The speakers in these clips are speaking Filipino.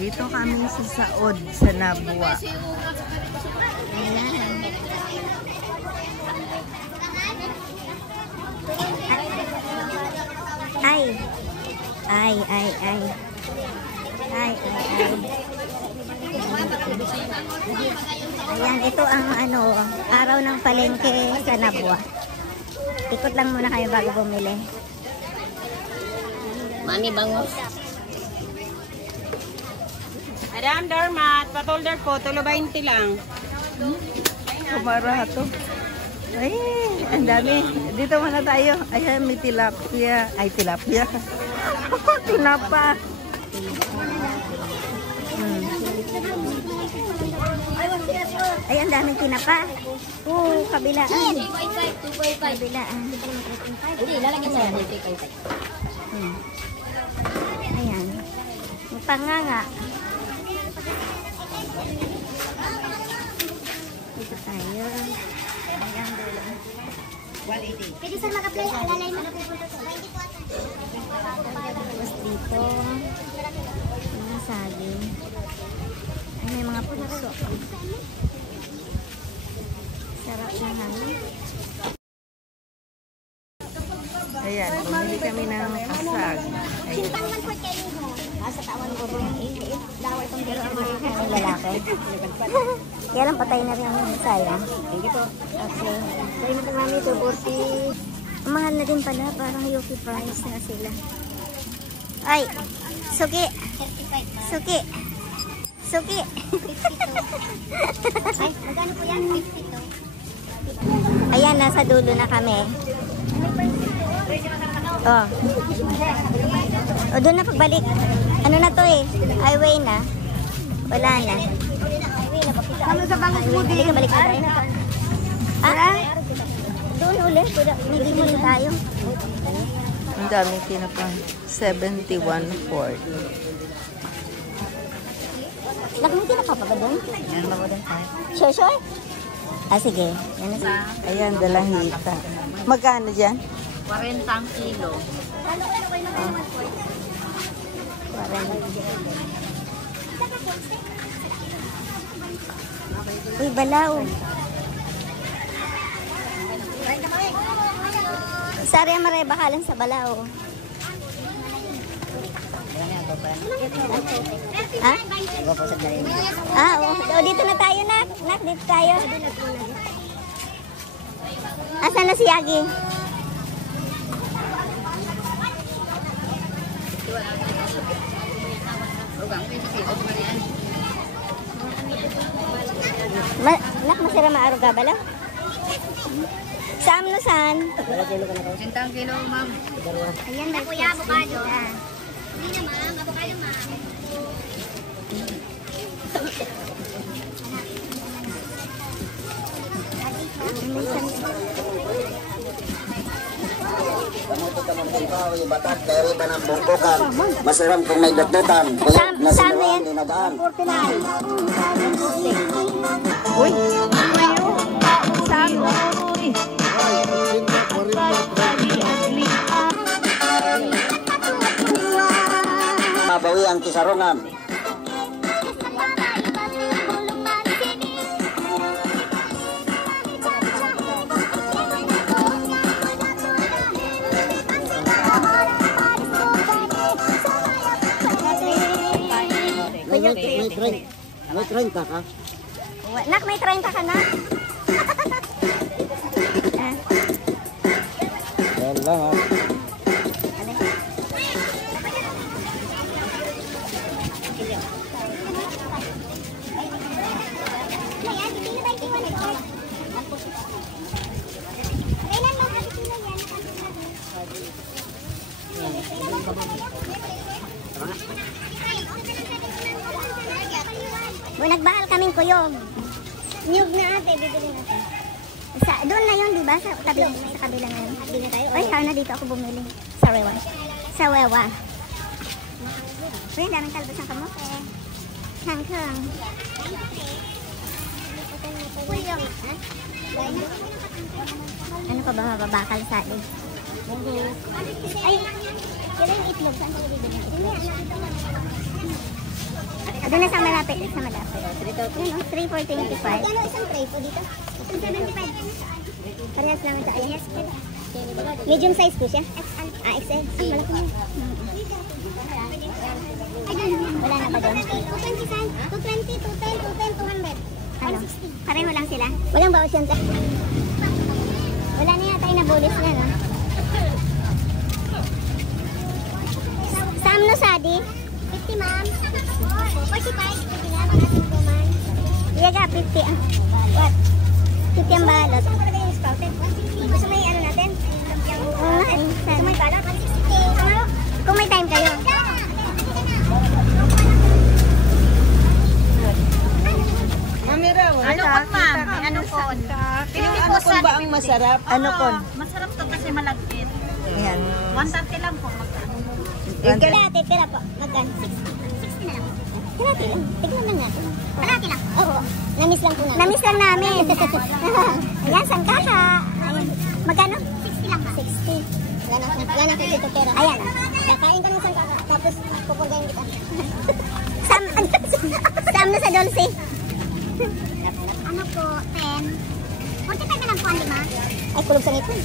Dito kami sa Saod, sa Nabua. Ay. Ay. Ayan, ito ang araw ng palengke sa Nabua. Ikot lang muna kayo bago bumili. Mami bangus. Madam Darmat, patolder ko, tulo 20 lang. Kumarato. Ay, ang dami. Dito muna tayo. Ayan, may tilapia. Ay, tilapia. Tinapa. Ay, ang daming tinapa. Kabilaan. Kabilaan. Hindi, lalagyan mo yan. Ayan. May panganga. Dito tayo. Ayan, dulo. Pwede sir mag-apply. Alalay mo. Tapos dito. Mga saging. Ay, may mga puso. Sarap na hangin. Ayan, bumili kami ng kasag. Ayan. Sa tawan ko rin. Dawal itong pero ang mga lalaki. Kaya lang patay na rin ang saya. Thank you po. Okay. Kaya naman kami ito, 40. Mahal na din pala. Parang Yuki price na sila. Ay! Suki! Suki! Suki! 52. Ay, magkano po yan? 52. Ayan, nasa dulo na kami. Oh. O, doon na pagbalik. Ano na to eh? Highway na. Wala na. Ano sa bangus mo Hindi ka balik na tayo. Ah? Doon ulit. Hindi mo tayo. Ang daming tinapa. 71.4. Nakamitin na pa ba doon? Yan ba po din tayo? Sure? Ah, sige. Yan na sa... Ayan, dalahita. Magkano dyan? 40 ang kilo. Uy, balaw. Sari ang maray bakalan sa balaw. Ha? Oo. Dito na tayo, Nak. Nak, dito tayo. Asan na si Yagi? Nak, masira maaruga bala? Saan no saan? 40 kilo, ma'am. Ayan na kuya, avocado. Hindi na ma'am, avocado ma'am. Masarap kung may dagdagan. Saan na yan? Uy! Saan? Uy! Mabawi ang kisarungan. May 30 ka? Nak, may 30 ka na? Yan lang ha. Nagbahal kaming kuyog. Niyog na ate, bibili natin. Doon na yun, di ba? Sa kabila na yun. Ay, sana dito ako bumili. Sa Wewa. Sa Wewa. Uy, ang daming talbos ng kamote. Hangkang. Ano pa ba mababakal sa atin? Ay, kaya yung itlog. Saan ko bibili ng itlog? Doon na sa malapit. Sa malapit. Ano? 3 for 25. Ano isang tray po dito? 75. Parehas lang ito. Yes. Medium size po siya? XL. Ah, XL. Malaki mo. Wala na ba doon? 220, 210, 210, 200. Ano? Pareho lang sila? Walang bawas yun. Wala na yata yung nabulis na, no? Samno Sadi? 50, ma'am. 45. 50 na, mga 5 ma'am. Iyaga, 50. What? 50 ang balot. Gusto mo yung ano natin? Oo nga, eh. Gusto mo yung balot? 160. Kung may time kayo. Mami raw. Ano kon, ma'am? Ano kon? Ano kon ba ang masarap? Ano kon? Masarap to kasi malagkit. Ayan. 130 lang po. Kalahati, pera po. Magkano? 60 na lang. Kalahati lang. Tignan lang natin. Kalahati lang? Oo. Namiss lang po namin. Namiss lang namin. Ayan, sangkaka. Ayan. Magkano? 60 lang ba? 60. Wala na dito pera. Ayan. Nakain ka ng sangkaka. Tapos pupurgayin kita. Sam na sa Dolce. Ano po? 10. 45 na lang po, hindi ma? Ay, kulog sa ngipin.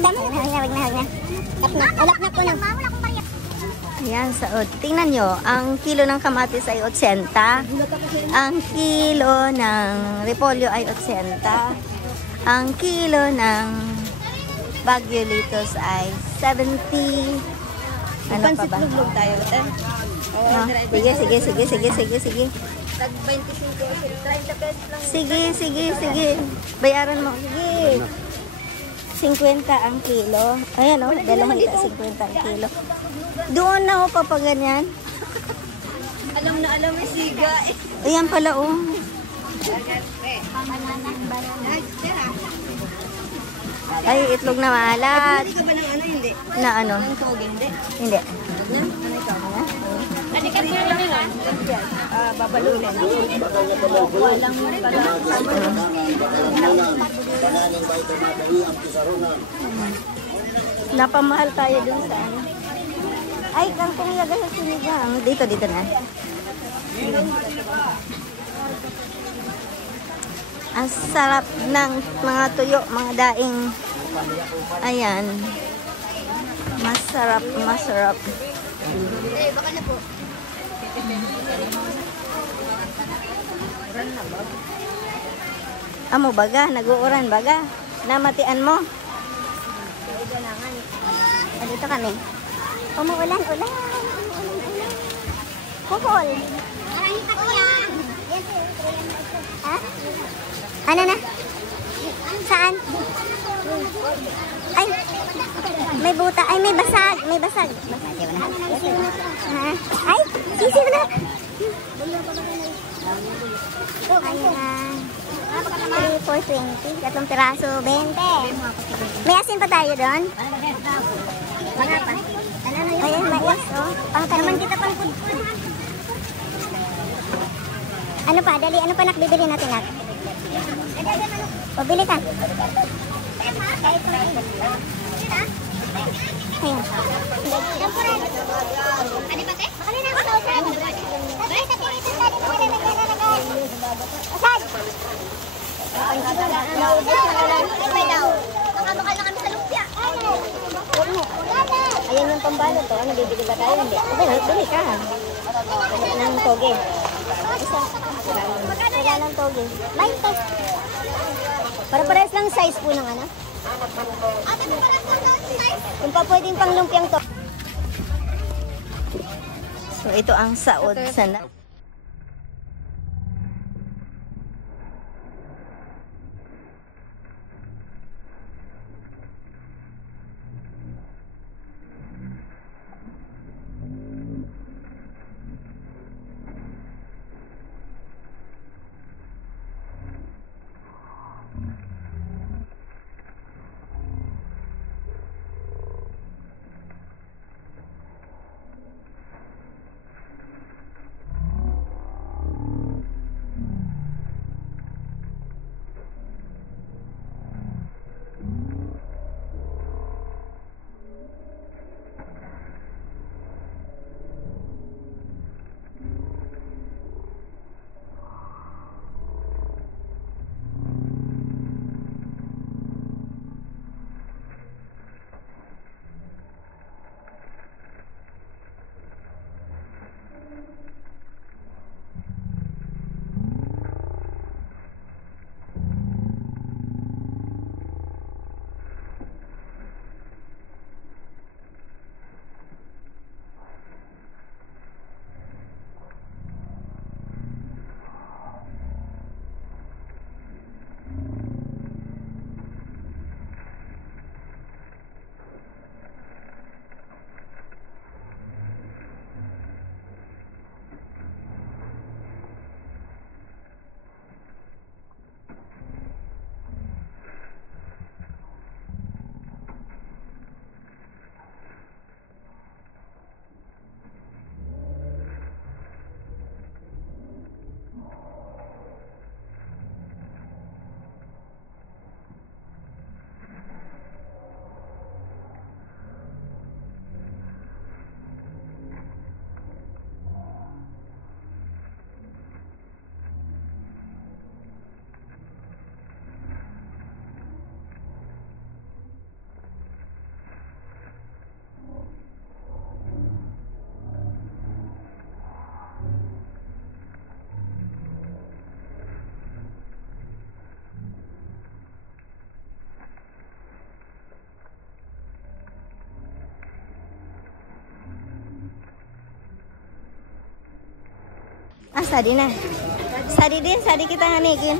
Tama na. Hawag na. Ulap na po na. Wala akong bariya. Ayan, saod. Tingnan nyo, ang kilo ng kamatis ay 80. Ang kilo ng repolyo ay 80. Ang kilo ng Baguio Litos ay 70. Ano pa ba? tayo. Oh, sige. Tag 25 o 30 pesos lang. Sige. Bayaran mo. Sige. 50 ang kilo. Ayan o, dalawang hita 50 ang kilo. Doon na ako papaganyan. Alam may siga. Ayan pala o. Ay, itlog na malat. Hindi ka ba ng ano, hindi? Na ano? Ang toge, hindi? Hindi. Babalunin. Walang Napamahal tayo dun sa ano. Ay, kangkong yaga sa sinigang. Dito na. Ang sarap ng mga tuyo, mga daing. Ayan. Masarap. Eh, baka na po. Amo baga, nag-uuran baga. Namatian mo. Dito kami. Umuulan. Pukol. Ha? Ano na? Saan? Ay, may buta. Ay, may basag. Ha? Ay, sisiw na. Ayan. 3 for 20. Katong piraso, 20. May asin pa tayo doon? Ayan, mais, oh. Pangkarman kita pang food. Ano pa? Dali, ano pa nakbibili natin natin? O, bili ka. Ayan. Ayan yung pambalot to. Ano, bibili ba tayo? Hindi. Bili ka. Ng toge. Wala ng toge. May test. Para-parehas lang size po ng ano. Yung pa pwedeng pang lumpiang to. So, ito ang saod sa Ah, sadi na. Sadi din, sadi kita hanigin.